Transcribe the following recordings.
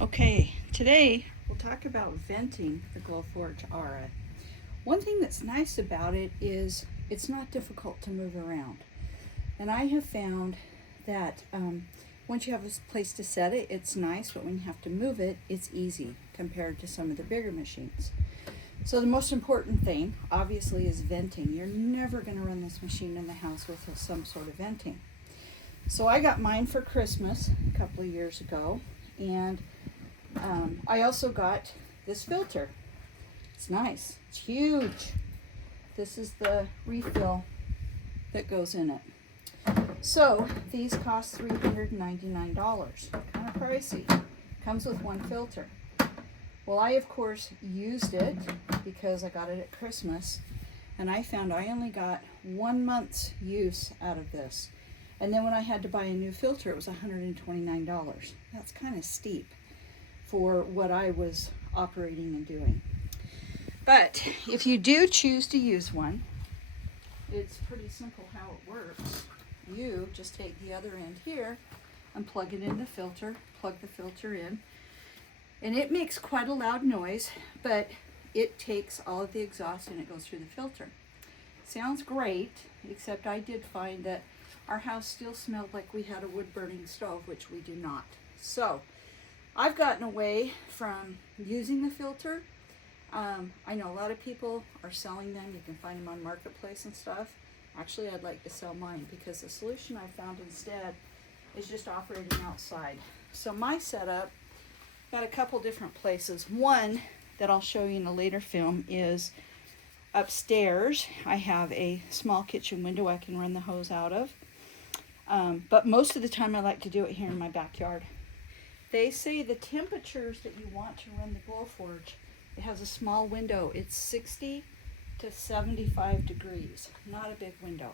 Okay, today we'll talk about venting the Glowforge Aura. One thing that's nice about it is it's not difficult to move around. And I have found that once you have a place to set it, it's nice, but when you have to move it, it's easy compared to some of the bigger machines. So the most important thing, obviously, is venting. You're never going to run this machine in the house with some sort of venting. So I got mine for Christmas a couple of years ago, and I also got this filter. It's nice. It's huge. This is the refill that goes in it. So these cost $399. Kind of pricey. Comes with one filter. Well, I of course used it because I got it at Christmas, and I found I only got 1 month's use out of this. And then when I had to buy a new filter, it was $129. That's kind of steep for what I was operating and doing. But if you do choose to use one, it's pretty simple how it works. You just take the other end here and plug it in the filter, plug the filter in, and it makes quite a loud noise, but it takes all of the exhaust and it goes through the filter. Sounds great, except I did find that our house still smelled like we had a wood-burning stove, which we do not. So I've gotten away from using the filter. I know a lot of people are selling them. You can find them on Marketplace and stuff. Actually, I'd like to sell mine because the solution I found instead is just operating outside. So my setup, got a couple different places. One that I'll show you in a later film is upstairs. I have a small kitchen window I can run the hose out of. But most of the time I like to do it here in my backyard. They say the temperatures that you want to run the Glowforge, it has a small window. It's 60 to 75 degrees, not a big window.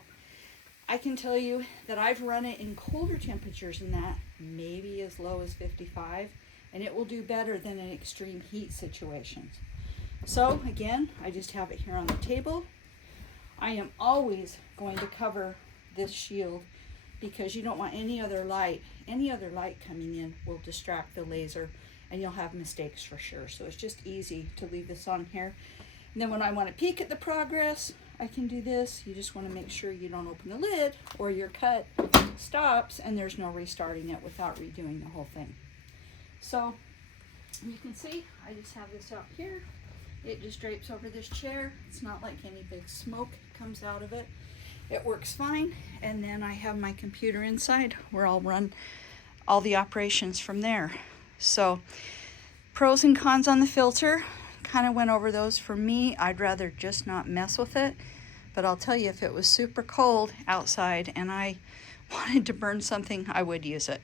I can tell you that I've run it in colder temperatures than that, maybe as low as 55, and it will do better than in extreme heat situations. So again, I just have it here on the table. I am always going to cover this shield because you don't want any other light coming in will distract the laser and you'll have mistakes for sure. So it's just easy to leave this on here. And then when I want to peek at the progress, I can do this. You just want to make sure you don't open the lid or your cut stops and there's no restarting it without redoing the whole thing. So you can see I just have this out here. It just drapes over this chair. It's not like any big smoke comes out of it. It works fine, and then I have my computer inside where I'll run all the operations from there. So pros and cons on the filter, kind of went over those. For me, I'd rather just not mess with it, but I'll tell you, if it was super cold outside and I wanted to burn something, I would use it.